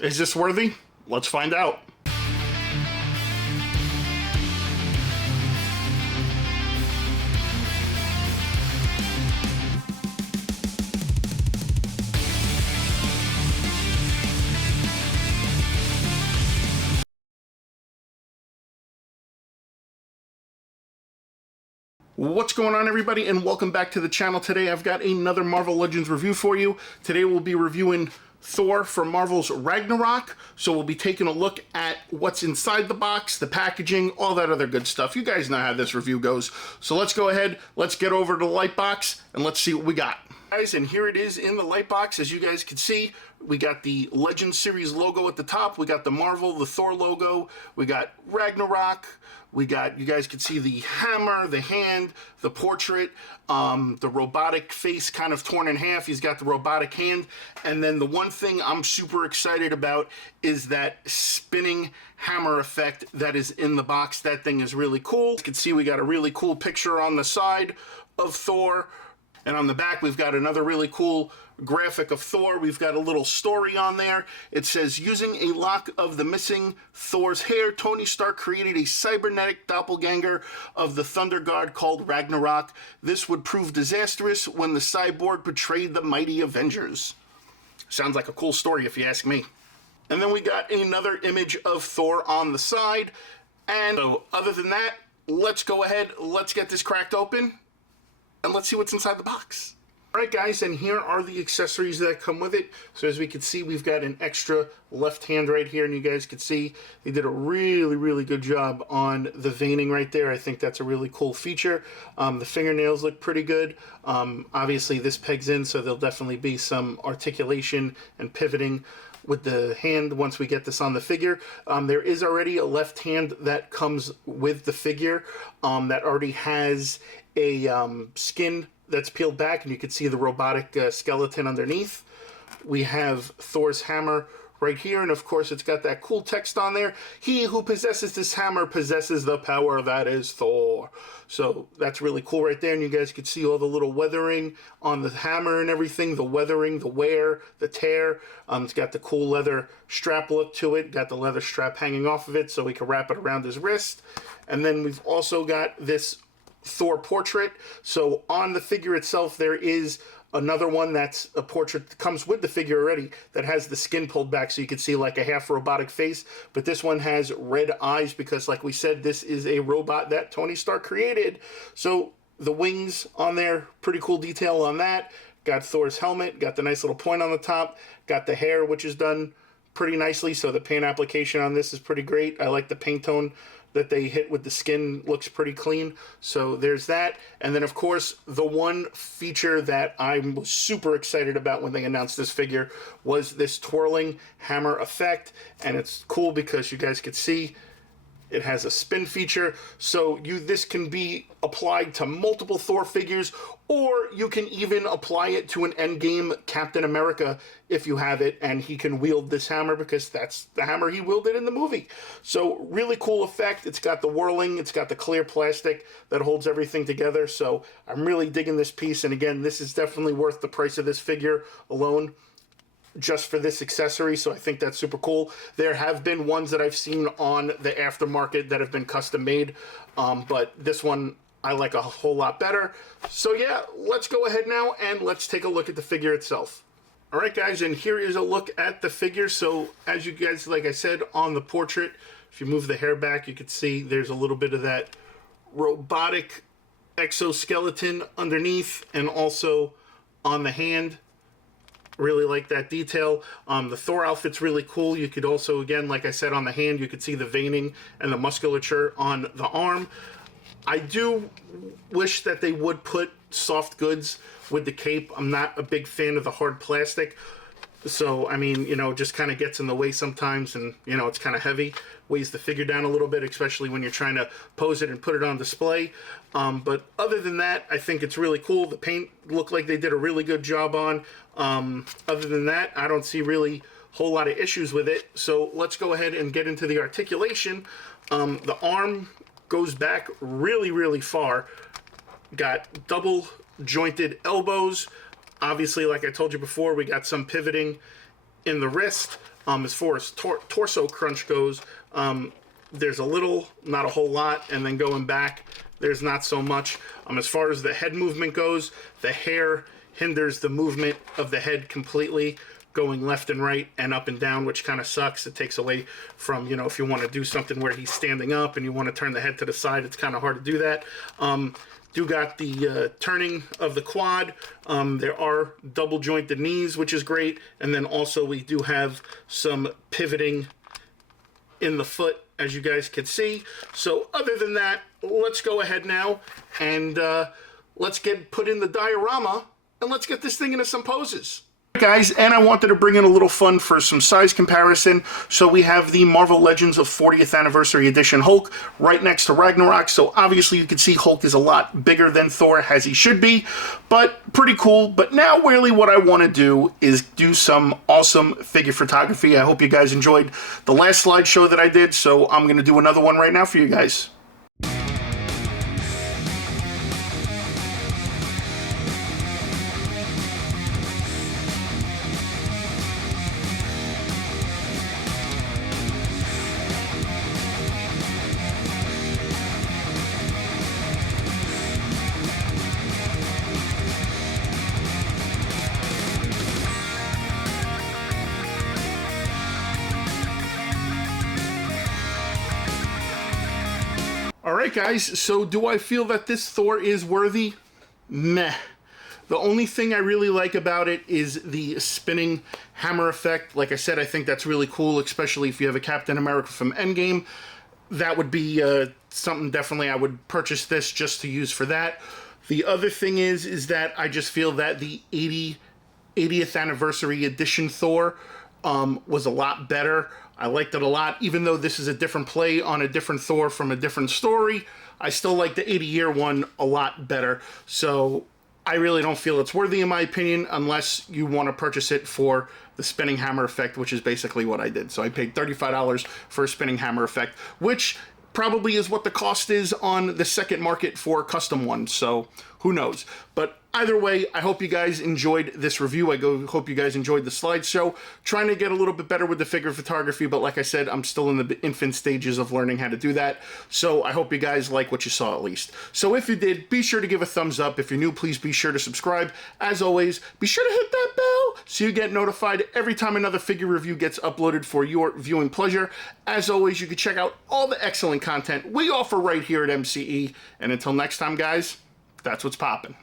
Is this worthy? Let's find out. What's going on, everybody, and welcome back to the channel. Today I've got another Marvel Legends review for you. Today we'll be reviewing Thor from Marvel's Ragnarok. So we'll be taking a look at what's inside the box, the packaging, all that other good stuff. You guys know how this review goes. So let's go ahead, let's get over to the light box, and let's see what we got. Guys, and here it is in the light box. As you guys can see, we got the Legends series logo at the top. We got the Marvel, the Thor logo. We got Ragnarok. We got, you guys can see the hammer, the hand, the portrait, the robotic face kind of torn in half. He's got the robotic hand. And then the one thing I'm super excited about is that spinning hammer effect that is in the box. That thing is really cool. You can see we got a really cool picture on the side of Thor. And on the back, we've got another really cool graphic of Thor. We've got a little story on there. It says, using a lock of the missing Thor's hair, Tony Stark created a cybernetic doppelganger of the Thunder God called Ragnarok. This would prove disastrous when the cyborg betrayed the mighty Avengers. Sounds like a cool story if you ask me. And then we got another image of Thor on the side. And so other than that, let's go ahead, let's get this cracked open, and let's see what's inside the box. All right, guys, and here are the accessories that come with it. So as we can see, we've got an extra left hand right here, and you guys can see they did a really good job on the veining right there. I think that's a really cool feature. The fingernails look pretty good. Obviously, this pegs in, so there'll definitely be some articulation and pivoting with the hand once we get this on the figure. There is already a left hand that comes with the figure that already has a skin that's peeled back, and you can see the robotic skeleton underneath. We have Thor's hammer right here, and of course it's got that cool text on there. He who possesses this hammer possesses the power that is Thor. So that's really cool right there, and you guys can see all the little weathering on the hammer and everything, the weathering, the wear, the tear. It's got the cool leather strap look to it, got the leather strap hanging off of it so we can wrap it around his wrist. And then we've also got this Thor portrait. So on the figure itself, there is another one that's a portrait that comes with the figure already that has the skin pulled back so you can see like a half robotic face. But this one has red eyes because, like we said, this is a robot that Tony Stark created. So the wings on there, pretty cool detail on that. Got Thor's helmet, got the nice little point on the top, got the hair, which is done pretty nicely. So the paint application on this is pretty great. I like the paint tone that they hit with the skin, looks pretty clean. So there's that. And then of course, the one feature that I was super excited about when they announced this figure was this twirling hammer effect. And it's cool because you guys could see it has a spin feature, so this can be applied to multiple Thor figures, or you can even apply it to an endgame Captain America if you have it, and he can wield this hammer because that's the hammer he wielded in the movie. So really cool effect. It's got the whirling, it's got the clear plastic that holds everything together, so I'm really digging this piece, and again, this is definitely worth the price of this figure alone, just for this accessory, so I think that's super cool. There have been ones that I've seen on the aftermarket that have been custom made, but this one I like a whole lot better. So yeah, let's go ahead now and let's take a look at the figure itself. All right, guys, and here is a look at the figure. So as you guys, like I said, on the portrait, if you move the hair back, you can see there's a little bit of that robotic exoskeleton underneath, and also on the hand. Really like that detail. The Thor outfit's really cool. You could also, again, like I said, on the hand, you could see the veining and the musculature on the arm. I do wish that they would put soft goods with the cape. I'm not a big fan of the hard plastic. So, I mean, you know, just kind of gets in the way sometimes, and, you know, it's kind of heavy, weighs the figure down a little bit, especially when you're trying to pose it and put it on display. But other than that, I think it's really cool. The paint looked like they did a really good job on. Other than that, I don't see really a whole lot of issues with it. So let's go ahead and get into the articulation. The arm goes back really far. Got double jointed elbows. Obviously, like I told you before, we got some pivoting in the wrist. As far as torso crunch goes, there's a little, not a whole lot, and then going back, there's not so much. As far as the head movement goes, the hair hinders the movement of the head completely, going left and right and up and down, which kind of sucks. It takes away from, you know, if you want to do something where he's standing up and you want to turn the head to the side, it's kind of hard to do that. Do got the turning of the quad. There are double jointed knees, which is great. And then also we do have some pivoting in the foot, as you guys can see. So other than that, let's go ahead now and let's get put in the diorama and let's get this thing into some poses. Guys, and I wanted to bring in a little fun for some size comparison. So we have the Marvel Legends of 40th Anniversary Edition Hulk right next to Ragnarok. So obviously you can see Hulk is a lot bigger than Thor, as he should be, but pretty cool. But now really what I want to do is do some awesome figure photography. I hope you guys enjoyed the last slideshow that I did, so I'm going to do another one right now for you guys. Alright guys, so do I feel that this Thor is worthy? Meh. The only thing I really like about it is the spinning hammer effect. Like I said, I think that's really cool, especially if you have a Captain America from Endgame. That would be something definitely I would purchase this just to use for that. The other thing is that I just feel that the 80th Anniversary Edition Thor was a lot better. I liked it a lot, even though this is a different play on a different Thor from a different story. I still like the 80-year one a lot better. So I really don't feel it's worthy in my opinion, unless you want to purchase it for the spinning hammer effect, which is basically what I did. So I paid $35 for a spinning hammer effect, which probably is what the cost is on the second market for custom ones. So who knows? But either way, I hope you guys enjoyed this review. Hope you guys enjoyed the slideshow. Trying to get a little bit better with the figure photography, but like I said, I'm still in the infant stages of learning how to do that. So I hope you guys like what you saw at least. So if you did, be sure to give a thumbs up. If you're new, please be sure to subscribe. As always, be sure to hit that bell so you get notified every time another figure review gets uploaded for your viewing pleasure. As always, you can check out all the excellent content we offer right here at MCE. And until next time, guys, that's what's poppin'.